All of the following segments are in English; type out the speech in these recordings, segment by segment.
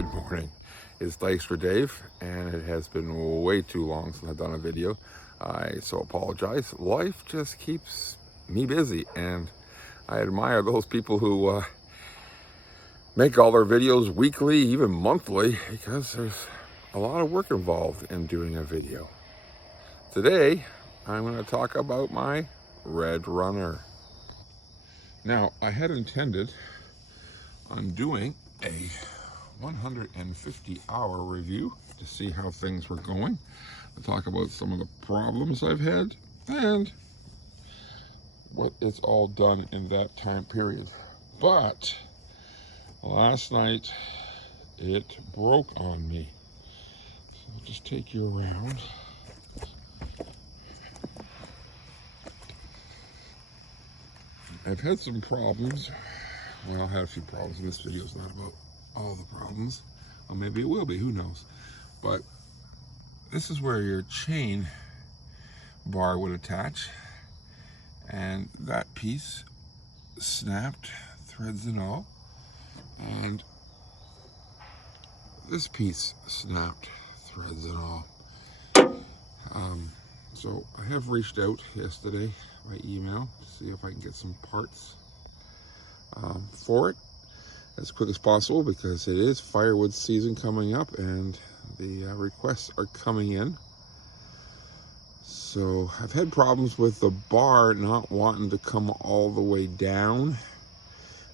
Good morning. It's Thanks for Dave, and it has been way too long since I've done a video. I so apologize. Life just keeps me busy, and I admire those people who make all their videos weekly, even monthly, because there's a lot of work involved in doing a video. Today, I'm going to talk about my Red Runner. Now, I had intended on doing a 150-hour review to see how things were going, to talk about some of the problems I've had and what it's all done in that time period. But last night it broke on me. So I'll just take you around. I've had some problems. Well, I had a few problems, and this video is not about all the problems. Or maybe it will be, who knows. But this is where your chain bar would attach, and that piece snapped, threads and all, and this piece snapped, threads and all. So I have reached out yesterday by email to see if I can get some parts for it as quick as possible, because it is firewood season coming up and the requests are coming in. So I've had problems with the bar not wanting to come all the way down.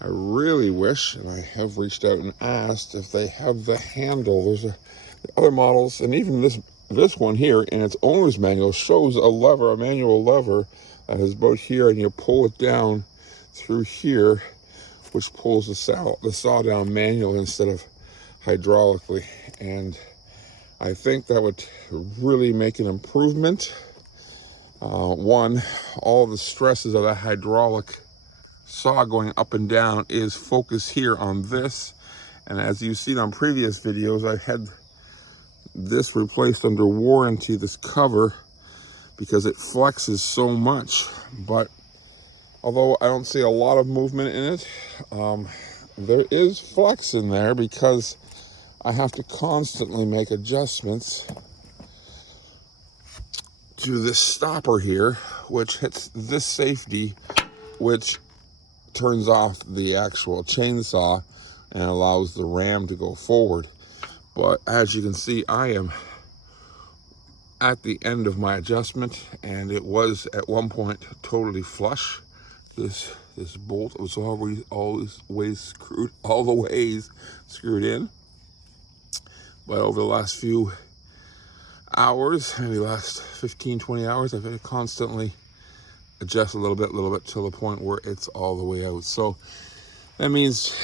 I really wish, and I have reached out and asked if they have the handle. There's the other models, and even this one here in its owner's manual shows a lever, a manual lever that is about here, and you pull it down through here, which pulls the saw down manually instead of hydraulically. And I think that would really make an improvement. One, all the stresses of that hydraulic saw going up and down is focused here on this. And as you've seen on previous videos, I had this replaced under warranty, this cover, because it flexes so much. But although I don't see a lot of movement in it, there is flex in there because I have to constantly make adjustments to this stopper here, which hits this safety, which turns off the actual chainsaw and allows the ram to go forward. But as you can see, I am at the end of my adjustment, and it was at one point totally flush. This bolt was always screwed all the ways screwed in. But over the last few hours, maybe last 15-20 hours, I've had to constantly adjust a little bit to the point where it's all the way out. So that means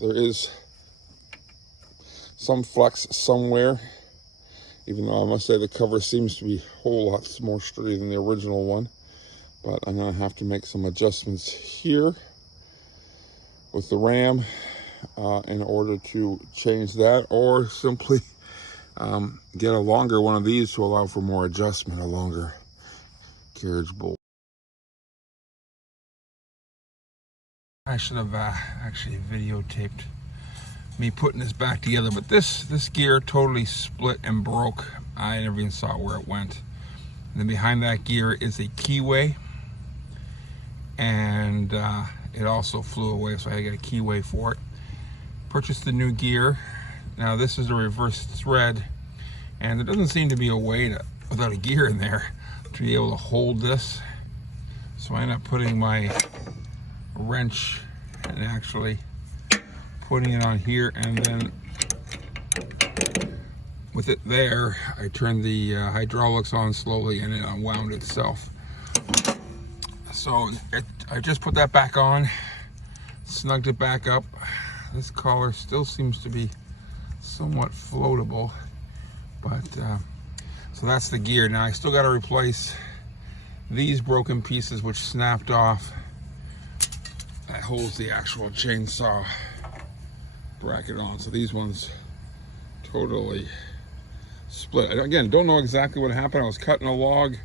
there is some flex somewhere, even though I must say the cover seems to be a whole lot more sturdy than the original one. But I'm going to have to make some adjustments here with the ram in order to change that, or simply get a longer one of these to allow for more adjustment, a longer carriage bolt. I should have actually videotaped me putting this back together, but this gear totally split and broke. I never even saw where it went. And then behind that gear is a keyway, and it also flew away, so I had to get a keyway for it. Purchased the new gear. Now this is a reverse thread, and there doesn't seem to be a way to, without a gear in there, to be able to hold this. So I ended up putting my wrench and actually putting it on here, and then with it there, I turned the hydraulics on slowly, and it unwound itself. So I just put that back on, snugged it back up. This collar still seems to be somewhat floatable, but so that's the gear. Now I still got to replace these broken pieces which snapped off. That holds the actual chainsaw bracket on. So these ones totally split. Again, don't know exactly what happened. I was cutting a log,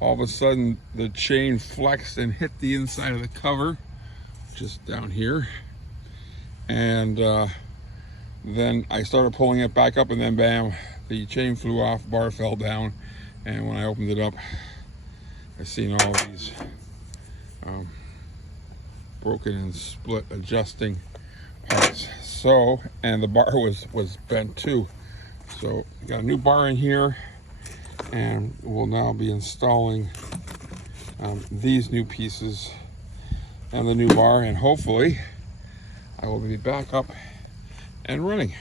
all of a sudden the chain flexed and hit the inside of the cover, just down here, and Then I started pulling it back up, and then bam, the chain flew off, bar fell down, and when I opened it up, I seen all these broken and split adjusting parts. So, and the bar was bent too. So got a new bar in here, and we'll now be installing these new pieces and the new bar, and hopefully I will be back up and running.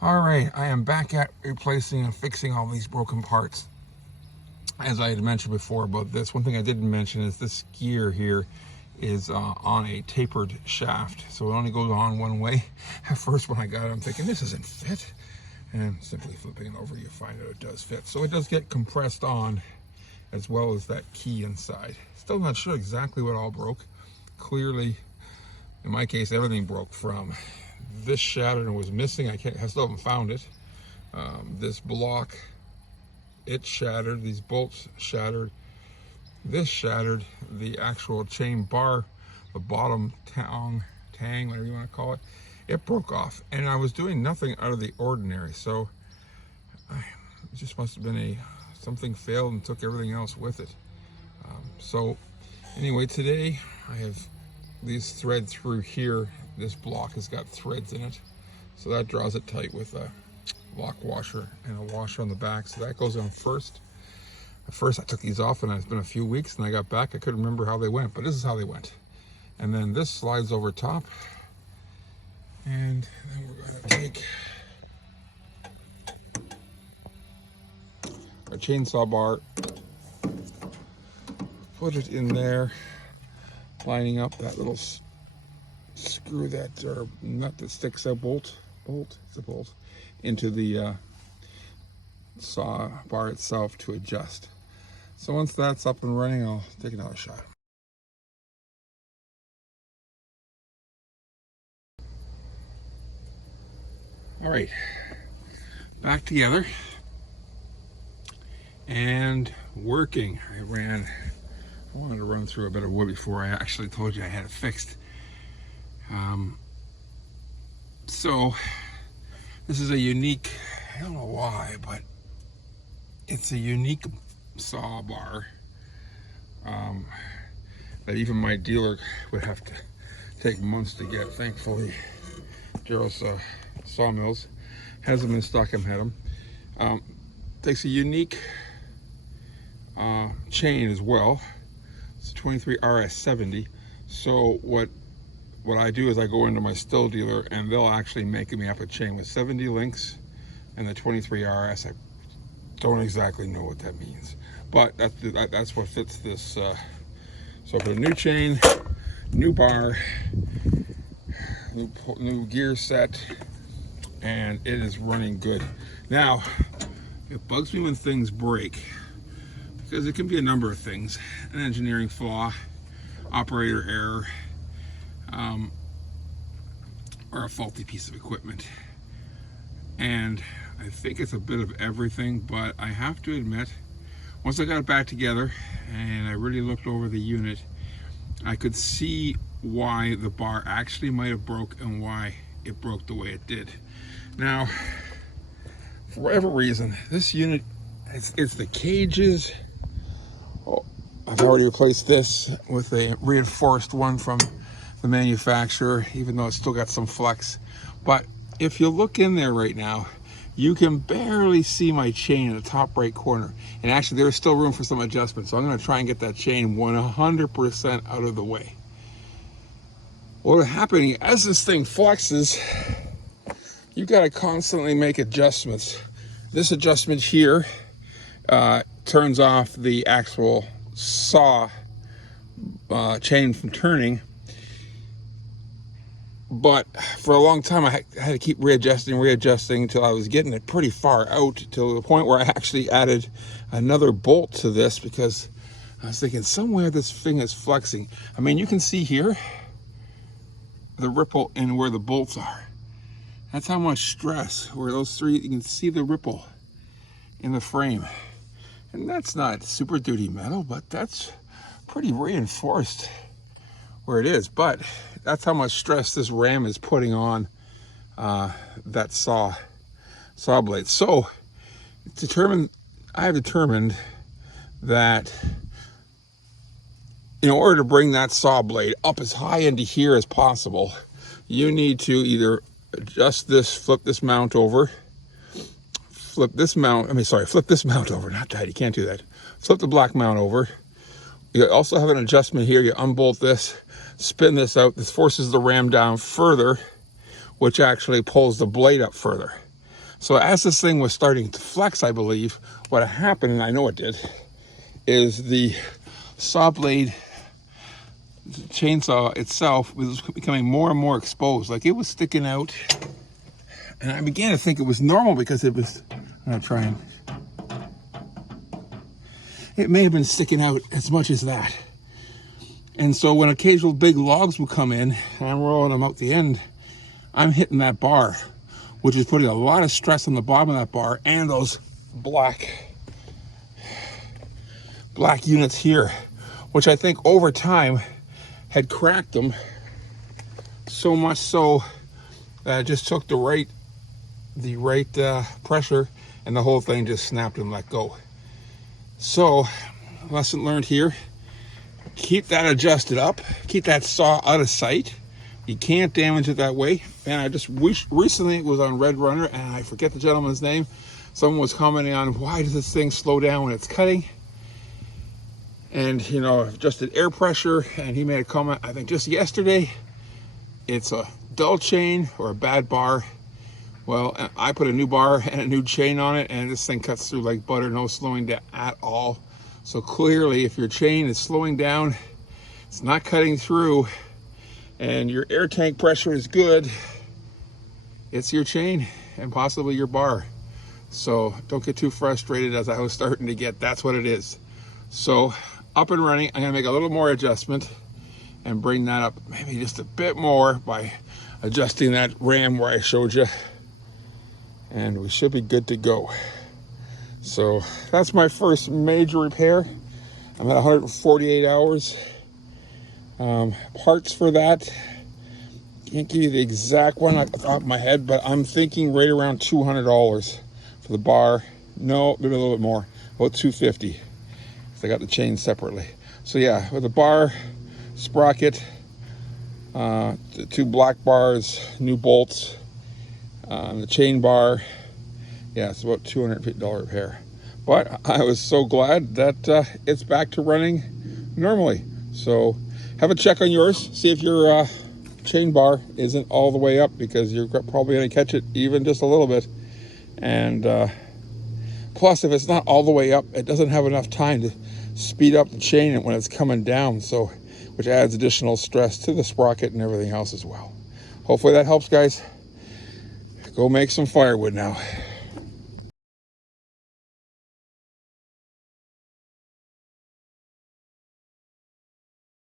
All right, I am back at replacing and fixing all these broken parts. As I had mentioned before about this, one thing I didn't mention is this gear here is on a tapered shaft, so it only goes on one way. At first when I got it, I'm thinking this isn't fit, and simply flipping it over, you find out it does fit. So it does get compressed on, as well as that key inside. Still not sure exactly what all broke. Clearly, in my case, everything broke. From this shattered and was missing. I still haven't found it. This block, it shattered. These bolts shattered. This shattered. The actual chain bar, the bottom tang, whatever you want to call it, it broke off. And I was doing nothing out of the ordinary. So it just must have been something failed and took everything else with it. So anyway, today I have these threads through here. This block has got threads in it, so that draws it tight with a lock washer and a washer on the back. So that goes on first. At first I took these off, and it's been a few weeks, and I got back, I couldn't remember how they went, but this is how they went. And then this slides over top, and then we're going to take our chainsaw bar, put it in there, lining up that little screw, that or nut that sticks out, it's a bolt into the saw bar itself to adjust. So once that's up and running, I'll take another shot. All right, back together and working. I wanted to run through a bit of wood before I actually told you I had it fixed. So this is a unique, I don't know why, but it's a unique saw bar that even my dealer would have to take months to get. Thankfully, Gerald's Sawmills has them in stock. I've had them. Takes a unique chain as well. It's a 23 RS70. So what I do is I go into my Still dealer, and they'll actually make me up a chain with 70 links and the 23 RS. I don't exactly know what that means, but that's what fits this. So I put a new chain, new bar, new gear set, and it is running good. Now, it bugs me when things break, because it can be a number of things: an engineering flaw, operator error, or a faulty piece of equipment. And I think it's a bit of everything, but I have to admit, once I got it back together and I really looked over the unit, I could see why the bar actually might have broke and why it broke the way it did. Now, for whatever reason, this unit, it's the cages. Oh, I've already replaced this with a reinforced one from the manufacturer, even though it's still got some flex. But if you look in there right now, you can barely see my chain in the top right corner. And actually, there's still room for some adjustment. So I'm going to try and get that chain 100% out of the way. What's happening as this thing flexes, you got to constantly make adjustments. This adjustment here turns off the actual saw chain from turning. But for a long time, I had to keep readjusting until I was getting it pretty far out, to the point where I actually added another bolt to this, because I was thinking somewhere this thing is flexing. I mean, you can see here the ripple in where the bolts are. That's how much stress, where those three, you can see the ripple in the frame. And that's not Super Duty metal, but that's pretty reinforced where it is. But that's how much stress this ram is putting on that saw blade. So I have determined that in order to bring that saw blade up as high into here as possible, you need to either adjust this, flip this mount over, flip this mount over, not that, you can't do that. Flip the black mount over. You also have an adjustment here. You unbolt this, spin this out. This forces the ram down further, which actually pulls the blade up further. So as this thing was starting to flex, I believe, what happened, and I know it did, is the saw blade, the chainsaw itself was becoming more and more exposed. Like it was sticking out. And I began to think it was normal because it was, I'm gonna try and, it may have been sticking out as much as that. And so when occasional big logs would come in and I'm rolling them out the end, I'm hitting that bar, which is putting a lot of stress on the bottom of that bar and those black units here, which I think over time had cracked them so much so that I just took the right pressure and the whole thing just snapped and let go. So lesson learned here, keep that adjusted up, keep that saw out of sight. You can't damage it that way. And I just recently was on Red Runner, and I forget the gentleman's name. Someone was commenting on why does this thing slow down when it's cutting, and you know, adjusted air pressure, and he made a comment, I think just yesterday, it's a dull chain or a bad bar. Well, I put a new bar and a new chain on it, and this thing cuts through like butter, no slowing down at all. So clearly, if your chain is slowing down, it's not cutting through, and your air tank pressure is good, it's your chain and possibly your bar. So don't get too frustrated, as I was starting to get. That's what it is. So up and running. I'm gonna make a little more adjustment and bring that up maybe just a bit more by adjusting that ram where I showed you, and we should be good to go. So that's my first major repair. I'm at 148 hours. Parts for that, can't give you the exact one off the top of my head, but I'm thinking right around $200 for the bar. No, maybe a little bit more, about $250. I got the chain separately. So yeah, with the bar, sprocket, the 2 black bars, new bolts, the chain bar, yeah, it's about $250 repair. But I was so glad that it's back to running normally. So have a check on yours, see if your chain bar isn't all the way up, because you're probably going to catch it even just a little bit. And plus, if it's not all the way up, it doesn't have enough time to speed up the chain when it's coming down, so which adds additional stress to the sprocket and everything else as well. Hopefully that helps, guys. Go make some firewood now.